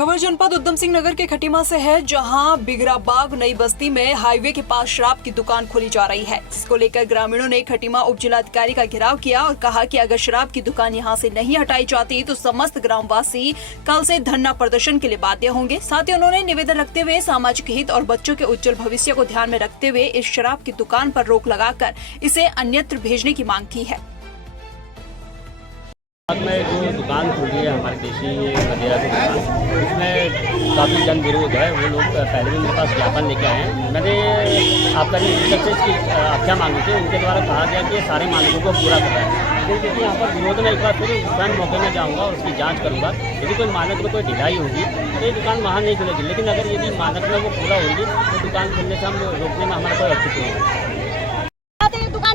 खबर जनपद उधम सिंह नगर के खटीमा से है, जहां बिगराबाग नई बस्ती में हाईवे के पास शराब की दुकान खोली जा रही है। इसको लेकर ग्रामीणों ने खटीमा उप जिलाधिकारी का घेराव किया और कहा कि अगर शराब की दुकान यहां से नहीं हटाई जाती तो समस्त ग्रामवासी कल से धरना प्रदर्शन के लिए बाध्य होंगे। साथ ही उन्होंने निवेदन रखते हुए सामाजिक हित और बच्चों के उज्जवल भविष्य को ध्यान में रखते हुए इस शराब की दुकान पर रोक लगाकर इसे अन्यत्र भेजने की मांग की है। में जो दुकान खुली है हमारे देशी वगैरह की दुकान, उसमें काफ़ी जन विरोध है। वो लोग पहले भी मेरे पास ज्ञापन लेके आए हैं। मैंने आपका रिजल्ट से इसकी व्याख्या मांगी थी, उनके द्वारा कहा गया कि ये सारे मांगों को पूरा करना है। लेकिन क्योंकि यहाँ पर विरोध में एक बार फिर दुकान मौके में जाऊँगा और उसकी जाँच करूँगा। यदि कोई मानक में कोई ढिलाई होगी तो ये दुकान वहाँ नहीं खुलेगी, लेकिन अगर यदि मानक में वो पूरा होगी तो दुकान खुलने से हम रोकने में हमारा कोई औचित्य नहीं है।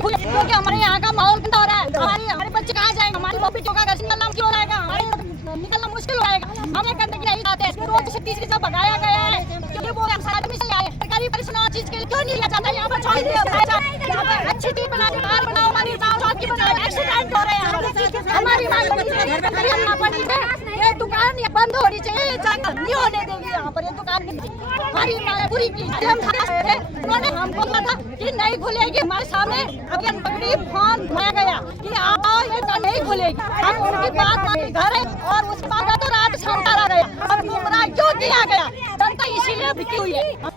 क्योंकि हमारे यहाँ का माहौल गंदा हो रहा है। हमारे बच्चे कहाँ जाएंगे, हमारे बेटियों का घर निकलना मुश्किल हो जाएगा, निकलना मुश्किल हो जाएगा। हम ये करने के लिए आते हैं। रोज से तीसरी से भगाया गया है क्योंकि वो आदमी से आए सरकारी परिश्रम चीज के लिए क्यों नहीं लिया जाता। यहाँ पर छोड़ दिया अच्छी चीज बना के बाहर बनाओ, हमारी चौक की बनाओ। एक्सीडेंट हो रहे हैं। हमारी ये दुकान बंद होनी चाहिए, नहीं होने देंगे। यहाँ पर ये दुकान हमारी मांग पूरी की। उन्होंने हमको कहा कि नहीं खुलेगी, हमारे सामने अभी पकड़ी फोन मारा गया कि आओ ये नहीं खुलेगी। हम उनकी बात मानी घर है और उस बात तो रात शाम आ गया और गुमराह क्यों किया गया, जनता इसीलिए बिकी हुई है।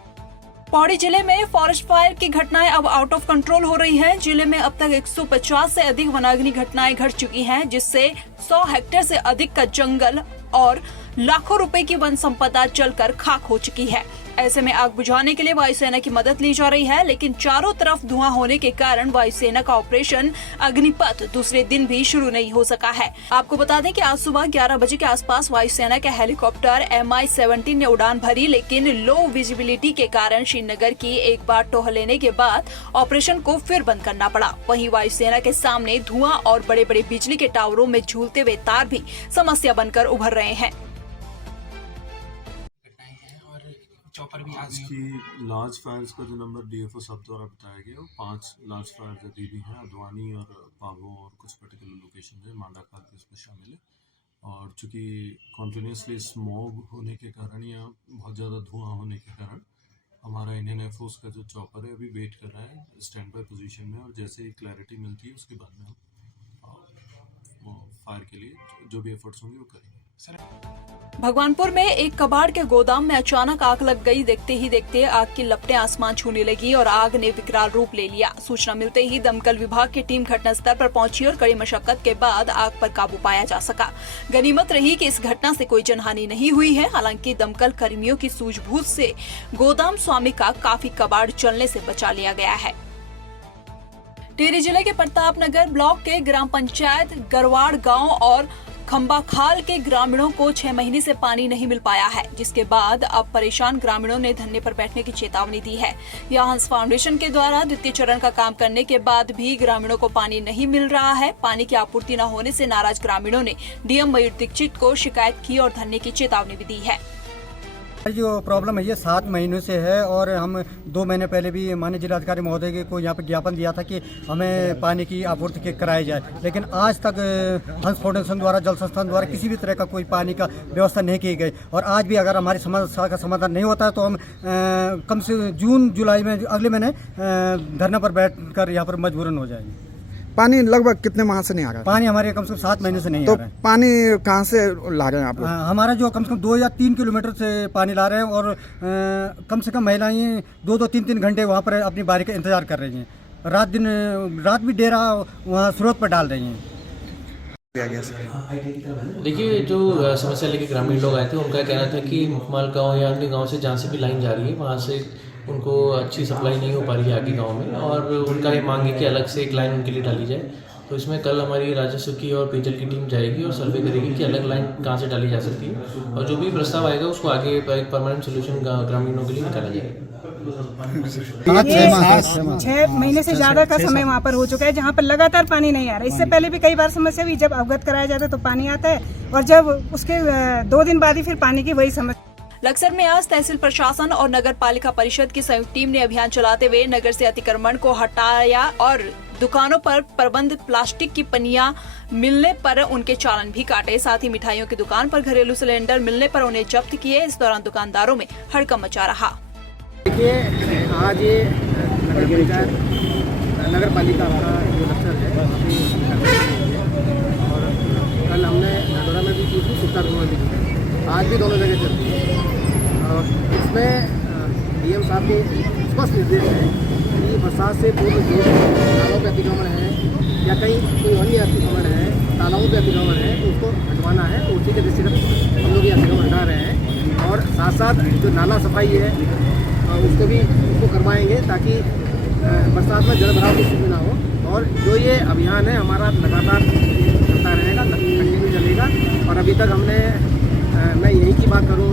पौड़ी जिले में फॉरेस्ट फायर की घटनाएं अब आउट ऑफ कंट्रोल हो रही हैं। जिले में अब तक 150 से अधिक वनाग्नि घटनाएं घट चुकी हैं, जिससे 100 हेक्टेयर से अधिक का जंगल और लाखों रुपए की वन संपदा जलकर खाक हो चुकी है। ऐसे में आग बुझाने के लिए वायुसेना की मदद ली जा रही है, लेकिन चारों तरफ धुआं होने के कारण वायुसेना का ऑपरेशन अग्निपथ दूसरे दिन भी शुरू नहीं हो सका है। आपको बता दें कि आज सुबह 11 बजे के आसपास वायुसेना के हेलीकॉप्टर MI-17 ने उड़ान भरी, लेकिन लो विजिबिलिटी के कारण श्रीनगर की एक बार टोह लेने के बाद ऑपरेशन को फिर बंद करना पड़ा। वहीं वायुसेना के सामने धुआं और बड़े बड़े बिजली के टावरों में झूलते हुए तार भी समस्या बनकर उभर रहे हैं। आज की लार्ज फायर्स का जो नंबर DFO साहब द्वारा बताया गया, वो 5 लार्ज फायर्स अभी भी हैं। अद्वानी और पाभो और कुछ पर्टिकुलर लोकेशन है, मांडा खाल भी उसमें शामिल है। और चूँकि कॉन्टीन्यूसली स्मॉग होने के कारण या बहुत ज़्यादा धुआं होने के कारण हमारा इंडियन एयरफोर्स का जो चॉपर है अभी वेट कर रहा है स्टैंड बाय पोजीशन में, और जैसे ही क्लैरिटी मिलती है उसके बाद में हम फायर के लिए जो भी एफर्ट्स होंगे वो करेंगे। भगवानपुर में एक कबाड़ के गोदाम में अचानक आग लग गई। देखते ही देखते आग की लपटें आसमान छूने लगी और आग ने विकराल रूप ले लिया। सूचना मिलते ही दमकल विभाग की टीम घटनास्थल पर पहुंची और कड़ी मशक्कत के बाद आग पर काबू पाया जा सका। गनीमत रही कि इस घटना से कोई जनहानि नहीं हुई है। हालांकि दमकल कर्मियों की सूझबूझ से गोदाम स्वामी का काफी कबाड़ जलने से बचा लिया गया है। टिहरी जिले के प्रताप नगर ब्लॉक के ग्राम पंचायत गरवाड़ गाँव और खंबा खाल के ग्रामीणों को 6 महीने से पानी नहीं मिल पाया है, जिसके बाद अब परेशान ग्रामीणों ने धरने पर बैठने की चेतावनी दी है। यहाँ हंस फाउंडेशन के द्वारा द्वितीय चरण का काम करने के बाद भी ग्रामीणों को पानी नहीं मिल रहा है। पानी की आपूर्ति न होने से नाराज ग्रामीणों ने DM मयूर दीक्षित को शिकायत की और धरने की चेतावनी भी दी है। जो प्रॉब्लम है ये 7 महीनों से है और हम 2 महीने पहले भी माननीय जिलाधिकारी महोदय को यहाँ पर ज्ञापन दिया था कि हमें पानी की आपूर्ति कराई जाए, लेकिन आज तक हंस फाउंडेशन द्वारा, जल संस्थान द्वारा किसी भी तरह का कोई पानी का व्यवस्था नहीं की गई। और आज भी अगर हमारी समस्या का समाधान नहीं होता है तो हम कम से जून जुलाई में अगले महीने धरना पर बैठ कर यहाँ पर मजबूरन हो जाएंगे। पानी लगभग कितने माह से नहीं आ रहा है? पानी हमारे कम से कम 7 महीने से नहीं तो आ रहा है। पानी कहाँ से ला रहे हैं आप लोग? हमारा जो कम से कम 2 या 3 किलोमीटर से पानी ला रहे हैं और कम से कम महिलाएं 2-2, 3-3 घंटे वहाँ पर अपनी बारी का इंतजार कर रही हैं। रात भी डेरा वहाँ स्रोत पर डाल रही हैं। देखिए, जो समस्या लेके ग्रामीण लोग आए थे उनका कहना था कि मुकमाल गांव या अन्य गांव से जहाँ से भी लाइन जा रही है वहाँ से उनको अच्छी सप्लाई नहीं हो पा रही है आगे गांव में, और उनका ये मांग है कि अलग से एक लाइन उनके लिए डाली जाए। तो इसमें कल हमारी राजस्व की और पेयजल की टीम जाएगी और सर्वे करेगी कि अलग लाइन कहाँ से डाली जा सकती है, और जो भी प्रस्ताव आएगा उसको आगे एक परमानेंट सोल्यूशन ग्रामीणों के लिए निकाला जाएगा। 6 महीने से ज्यादा का समय वहाँ पर हो चुका है जहाँ पर लगातार पानी नहीं आ रहा है। इससे पहले भी कई बार समस्या हुई, जब अवगत कराया जाता है तो पानी आता है और जब उसके 2 दिन बाद ही फिर पानी की वही समस्या। लक्सर में आज तहसील प्रशासन और नगर पालिका परिषद की संयुक्त टीम ने अभियान चलाते हुए नगर से अतिक्रमण को हटाया और दुकानों पर प्रबंध प्लास्टिक की पन्नियां मिलने पर उनके चालान भी काटे। साथ ही मिठाइयों की दुकान पर घरेलू सिलेंडर मिलने पर उन्हें जब्त किए। इस दौरान दुकानदारों में हड़कंप मचा रहा। देखिए, आज ये नगर पालिका का जो लक्ष्य है और कल हमने नडोरा में भी की थी, सुल्तानपुर में भी की थी, आज भी दोनों जगह चल रही है। और इसमें डीएम साहब के स्पष्ट निर्देश है कि बरसात से पूर्व जो नालों पर अतिक्रमण है या कहीं कोई अन्य अतिक्रमण है, तालाबों पर अतिक्रमण है, तो उसको हटवाना है। तो उसी के दृष्टिगत हम लोग ये अतिक्रमण हटा रहे हैं और साथ साथ जो नाला सफाई है उसको करवाएंगे ताकि बरसात में जल भराव की स्थिति ना हो। और जो ये अभियान है हमारा लगातार चलता रहेगा, कंटिन्यू चलेगा। और अभी तक हमने मैं यहीं की बात करूं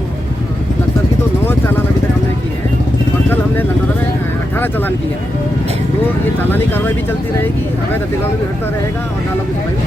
लक्सर की तो 9 चालान अभी तक हमने किए हैं और कल हमने नंदोरा में 18 चालान किए हैं। तो ये चालानी कार्रवाई भी चलती रहेगी, अवैध अतिक्रमण भी हटता रहेगा और नालों की सफाई भी